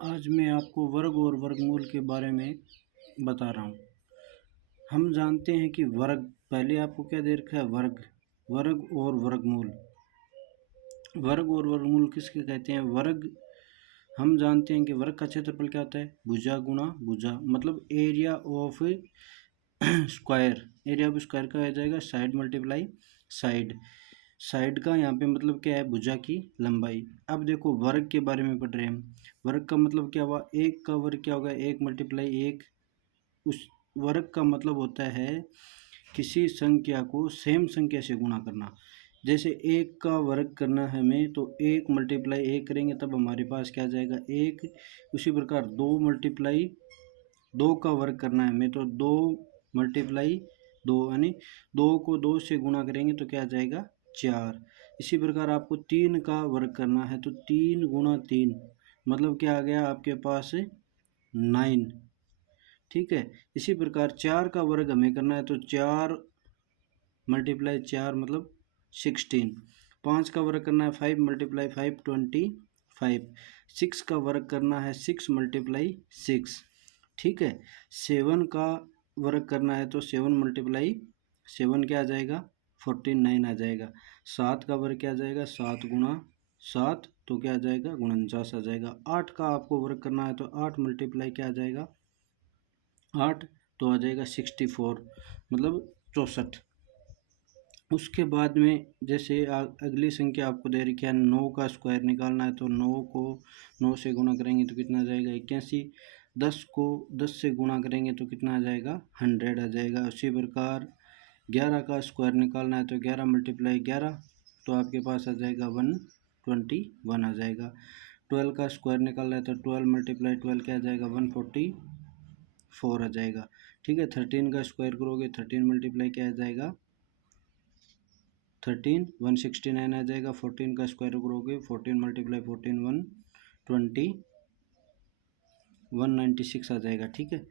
आज मैं आपको वर्ग और वर्गमूल के बारे में बता रहा हूँ। हम जानते हैं कि वर्ग, पहले आपको क्या दे रखा है, वर्ग। वर्ग और वर्गमूल, वर्ग और वर्गमूल किसके कहते हैं? वर्ग, हम जानते हैं कि वर्ग का क्षेत्रफल क्या होता है? भुजा गुणा भुजा, मतलब area of square. Area of square का आ जाएगा साइड मल्टीप्लाई साइड। साइड का यहाँ पे मतलब क्या है? भुजा की लंबाई। अब देखो वर्ग के बारे में पढ़ रहे हैं हम। वर्ग का मतलब क्या हुआ? एक का वर्ग क्या होगा? एक मल्टीप्लाई एक। उस वर्ग का मतलब होता है किसी संख्या को सेम संख्या से गुणा करना। जैसे एक का वर्ग करना है हमें, तो एक मल्टीप्लाई एक करेंगे तब हमारे पास क्या आ जाएगा? एक। उसी प्रकार दो मल्टीप्लाई दो का वर्ग करना है हमें, तो दो मल्टीप्लाई दो, यानी दो को दो से गुणा करेंगे तो क्या आ जाएगा? चार। इसी प्रकार आपको तीन का वर्ग करना है, तो तीन गुणा तीन मतलब क्या आ गया आपके पास? नाइन। ठीक है। इसी प्रकार चार का वर्ग हमें करना है, तो चार मल्टीप्लाई चार मतलब 16। पाँच का वर्ग करना है, फाइव मल्टीप्लाई फाइव 25। सिक्स का वर्ग करना है, सिक्स मल्टीप्लाई सिक्स। ठीक है। सेवन का वर्ग करना है, तो सेवन मल्टीप्लाई सेवन क्या आ जाएगा? 49 आ जाएगा। सात का वर्ग क्या आ जाएगा? सात गुणा सात, तो क्या आ जाएगा? 49 आ जाएगा। आठ का आपको वर्ग करना है, तो आठ मल्टीप्लाई क्या आ जाएगा? आठ, तो आ जाएगा 64 मतलब 64। उसके बाद में जैसे अगली संख्या आपको दे रखी है, 9 का स्क्वायर निकालना है, तो 9 को 9 से गुणा करेंगे तो कितना आ जाएगा? 81। 10 को 10 से गुणा करेंगे तो कितना आ जाएगा? 100 आ जाएगा। उसी प्रकार 11 का स्क्वायर निकालना है, तो 11 मल्टीप्लाई 11, तो आपके पास आ जाएगा 121 आ जाएगा। 12 का स्क्वायर निकालना है, तो 12 मल्टीप्लाई 12 क्या आ जाएगा? 144 आ जाएगा। ठीक है। 13 का स्क्वायर करोगे, 13 मल्टीप्लाई क्या आ जाएगा? 13 169 आ जाएगा। 14 का स्क्वायर करोगे, 14 मल्टीप्लाई 14 120 196 आ जाएगा। ठीक है।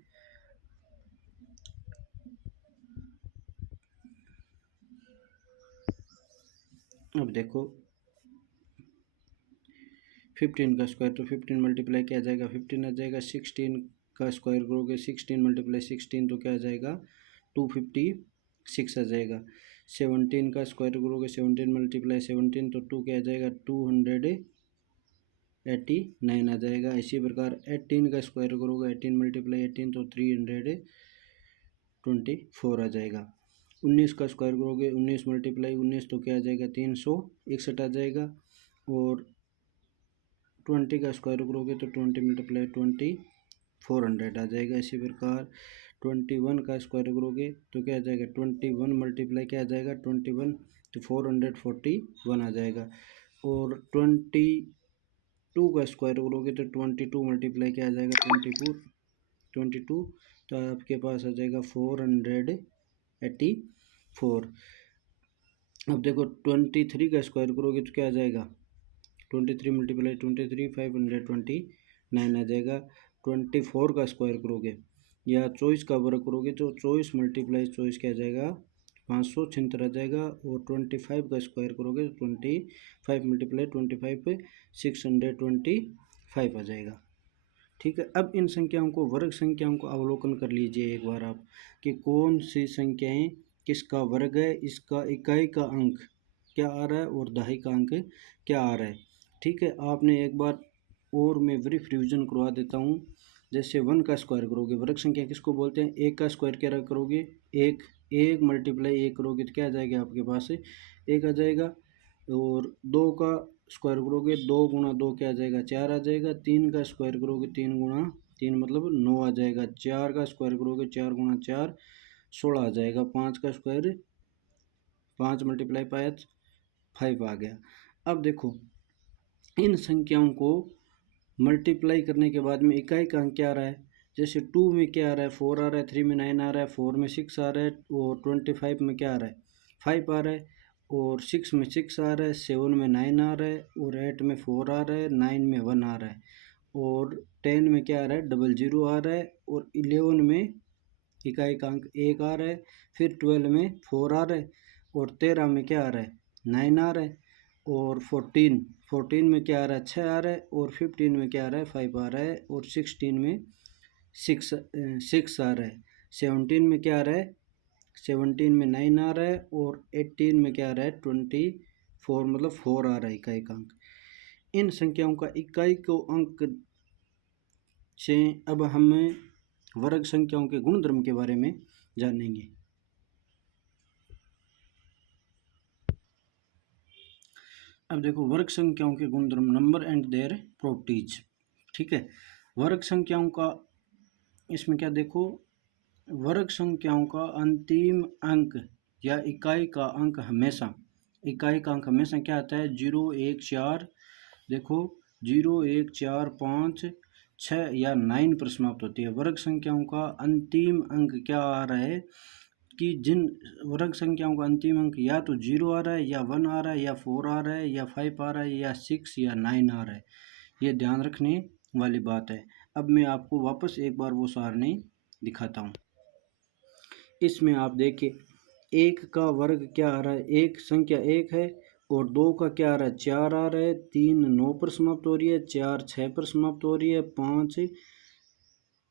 अब देखो 15 का स्क्वायर, तो 15 मल्टीप्लाई क्या आ जाएगा? 15 आ जाएगा। 16 का स्क्वायर करोगे, 16 मल्टीप्लाई 16, तो क्या आ जाएगा? 256 आ जाएगा। 17 का स्क्वायर करोगे, 17 मल्टीप्लाई 17, तो टू क्या आ जाएगा? 289 आ जाएगा। इसी प्रकार 18 का स्क्वायर करोगे, 18 मल्टीप्लाई 18, तो 324 आ जाएगा। 19 का स्क्वायर करोगे, 19 मल्टीप्लाई 19, तो क्या आ जाएगा? 361 आ जाएगा। और 20 का स्क्वायर करोगे, तो 20 मल्टीप्लाई 20 400 आ जाएगा। इसी प्रकार 21 का स्क्वायर करोगे, तो क्या आ जाएगा? 21 मल्टीप्लाई क्या आ जाएगा? 21, तो 441 आ जाएगा। और 22 का स्क्वायर करोगे, तो 22 मल्टीप्लाई क्या आ जाएगा? 22, तो आपके पास आ जाएगा 484। अब देखो 23 का स्क्वायर करोगे, तो क्या आ जाएगा? 23 मल्टीप्लाई 23 529 आ जाएगा। 24 का स्क्वायर करोगे या 24 का वर्ग करोगे, तो 24 मल्टीप्लाई 24 क्या आ जाएगा? 576 आ जाएगा। और 25 का स्क्वायर करोगे, तो 25 मल्टीप्लाई 25 625 आ जाएगा। ठीक है। अब इन संख्याओं को, वर्ग संख्याओं को अवलोकन कर लीजिए एक बार आप, कि कौन सी संख्याएं किसका वर्ग है, इसका इकाई का अंक क्या आ रहा है और दहाई का अंक क्या आ रहा है। ठीक है। आपने एक बार और मैं ब्रीफ रिविजन करवा देता हूँ। जैसे 1 का स्क्वायर करोगे, वर्ग संख्या किसको बोलते हैं? एक का स्क्वायर क्या करोगे? एक। एक मल्टीप्लाई एक करोगे, तो क्या आ जाएगा आपके पास? एक आ जाएगा। और 2 का स्क्वायर करोगे, 2 गुणा 2 क्या आ जाएगा? 4 आ जाएगा। 3 का स्क्वायर करोगे, 3 गुणा 3 मतलब 9 आ जाएगा। 4 का स्क्वायर करोगे, 4 गुणा 4 16 आ जाएगा। 5 का स्क्वायर 5 मल्टीप्लाई 5 5 आ गया। अब देखो इन संख्याओं को मल्टीप्लाई करने के बाद में इकाई का अंक क्या आ रहा है? जैसे 2 में क्या आ रहा है? 4 आ रहा है। 3 में 9 आ रहा है। 4 में 6 आ रहा है। और 25 में क्या आ रहा है? 5 आ रहा है। और 6 में 6 आ रहा है। 7 में 9 आ रहा है। और 8 में 4 आ रहा है। 9 में 1 आ रहा है। और 10 में क्या आ रहा है? 00 आ रहा है। और 11 में इकाई का अंक 1 आ रहा है। फिर 12 में 4 आ रहा है। और 13 में क्या आ रहा है? 9 आ रहा है। और 14 में क्या आ रहा है 6 आ रहा है, और 15 में क्या आ रहा है 5 आ रहा है, और 16 में 6 आ रहा है। 17 में क्या आ रहा है 17 में 9 आ रहा है, और 18 में क्या आ रहा है 24 मतलब 4 आ रहा है इकाई का अंक। इन संख्याओं का इकाई को अंक से अब हमें वर्ग संख्याओं के गुणधर्म के बारे में जानेंगे। अब देखो वर्ग संख्याओं के गुणधर्म, नंबर एंड देयर प्रॉपर्टीज। ठीक है, वर्ग संख्याओं का इसमें क्या देखो, वर्ग संख्याओं का अंतिम अंक या इकाई का अंक हमेशा क्या आता है 0, 1, 4। देखो 0, 1, 4, 5, 6 या 9 पर समाप्त होती है। वर्ग संख्याओं का अंतिम अंक क्या आ रहा है कि जिन वर्ग संख्याओं का अंतिम अंक या तो 0 आ रहा है, या 1 आ रहा है, या 4 आ रहा है, या 5 आ रहा है, या 6 या 9 आ रहा है। ये ध्यान रखने वाली बात है। अब मैं आपको वापस एक बार वो सारणी दिखाता हूँ। इसमें आप देखिए 1 का वर्ग क्या आ रहा है, एक संख्या 1 है, और 2 का क्या आ रहा है 4 आ रहा है, 3 9 पर समाप्त हो रही है, 4 6 पर समाप्त हो रही है,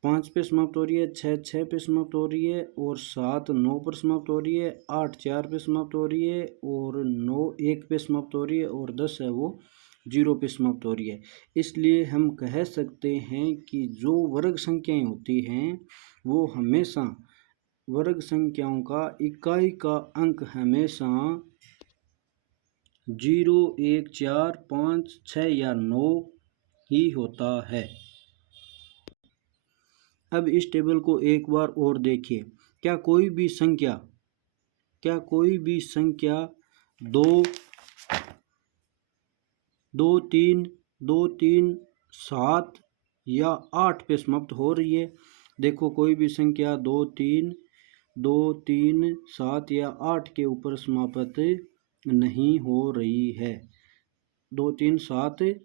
5 पे समाप्त हो रही है, 6 6 पे समाप्त हो रही है, और 7 9 पर समाप्त हो रही है, 8 4 पे समाप्त हो रही है, और 9 1 पे समाप्त हो रही है, और 10 है वो 0 पे समाप्त हो रही है। इसलिए हम कह सकते हैं कि जो वर्ग संख्याएं होती हैं वो हमेशा वर्ग संख्याओं का इकाई का अंक हमेशा 0 1 4 5 6 या 9 ही होता है। अब इस टेबल को एक बार और देखिए। क्या कोई भी संख्या 2 3 7 या 8 पे समाप्त हो रही है? देखो कोई भी संख्या 2 3 7 या 8 के ऊपर समाप्त नहीं हो रही है। 2 3 7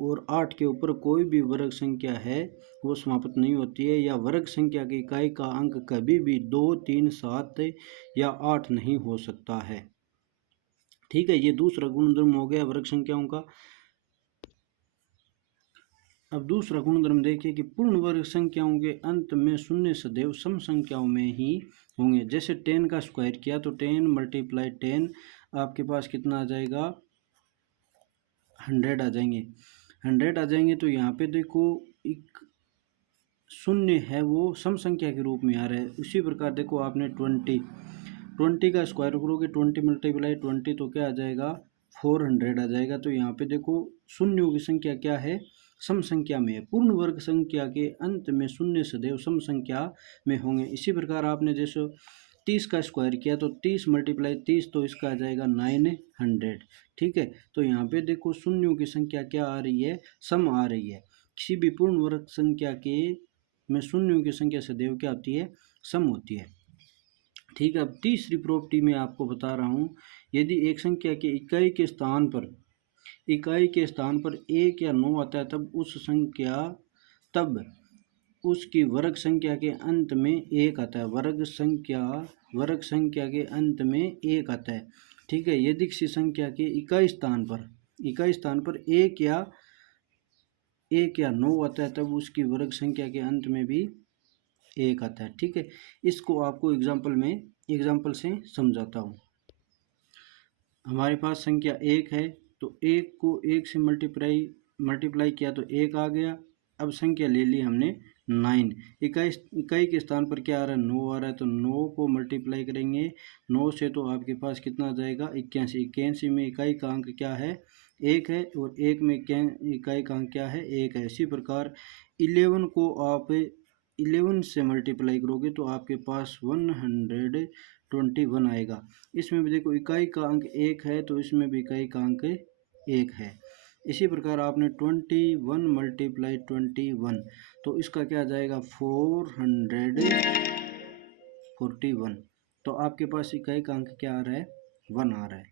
और 8 के ऊपर कोई भी वर्ग संख्या है वो समाप्त नहीं होती है, या वर्ग संख्या की इकाई का अंक कभी भी 2 3 7 या 8 नहीं हो सकता है। ठीक है, ये दूसरा गुणधर्म हो गया वर्ग संख्याओं का। अब दूसरा गुणधर्म देखिए कि पूर्ण वर्ग संख्याओं के अंत में शून्य सदैव सम संख्याओं में ही होंगे। जैसे 10 का स्क्वायर किया तो 10 मल्टीप्लाई 10 आपके पास कितना आ जाएगा 100 आ जाएंगे। 100 आ जाएंगे तो यहाँ पे देखो एक शून्य है वो सम संख्या के रूप में आ रहा है। उसी प्रकार देखो आपने 20 का स्क्वायर करोगे 20 मल्टीप्लाई 20 तो क्या आ जाएगा 400 आ जाएगा। तो यहाँ पे देखो शून्यों की संख्या क्या है सम संख्या में है। पूर्ण वर्ग संख्या के अंत में शून्य सदैव सम संख्या में होंगे। इसी प्रकार आपने जैसे 30 का स्क्वायर किया तो 30 मल्टीप्लाई 30 तो इसका आ जाएगा 900। ठीक है, तो यहाँ पे देखो शून्यों की संख्या क्या आ रही है सम आ रही है। किसी भी पूर्ण वर्ग संख्या के में शून्यों की संख्या सदैव क्या होती है सम होती है। ठीक है, अब तीसरी प्रॉपर्टी में आपको बता रहा हूँ, यदि एक संख्या के इकाई के स्थान पर 1 या 9 आता है तब उसकी वर्ग संख्या के अंत में 1 आता है। वर्ग संख्या के अंत में 1 आता है। ठीक है, यदि किसी संख्या के इकाई स्थान पर 1 या 9 आता है तब उसकी वर्ग संख्या के अंत में भी 1 आता है। ठीक है, इसको आपको एग्जाम्पल से समझाता हूँ। हमारे पास संख्या 1 है तो 1 को 1 से मल्टीप्लाई किया तो 1 आ गया। अब संख्या ले ली हमने 9। इकाई के स्थान पर क्या आ रहा है 9 आ रहा है, तो 9 को मल्टीप्लाई करेंगे 9 से तो आपके पास कितना आ जाएगा 81। 81 में इकाई का अंक क्या है 1 है, और 1 में इकाई का अंक क्या है 1 है। इसी प्रकार 11 को आप 11 से मल्टीप्लाई करोगे तो आपके पास 121 आएगा। इसमें भी देखो इकाई का अंक 1 है तो इसमें भी इकाई का अंक 1 है। इसी प्रकार आपने 21 मल्टीप्लाई 21 तो इसका क्या आ जाएगा 441। तो आपके पास इकाई का अंक क्या आ रहा है 1 आ रहा है।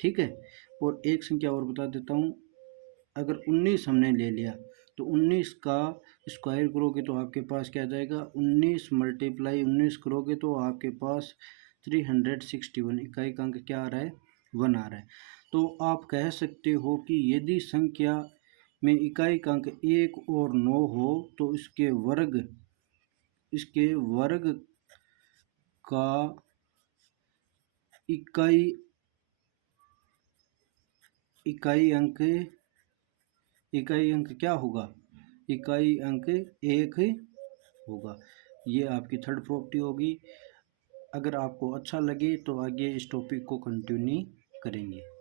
ठीक है, और एक संख्या और बता देता हूँ, अगर 19 हमने ले लिया तो 19 का स्क्वायर करोगे तो आपके पास क्या आ जाएगा 19 मल्टीप्लाई 19 करोगे तो आपके पास 361। इकाई का अंक क्या आ रहा है 1 आ रहा है। तो आप कह सकते हो कि यदि संख्या में इकाई का अंक 1 और 9 हो तो इसके वर्ग का इकाई अंक क्या होगा? इकाई अंक 1 होगा। ये आपकी थर्ड प्रॉपर्टी होगी। अगर आपको अच्छा लगे तो आगे इस टॉपिक को कंटिन्यू करेंगे।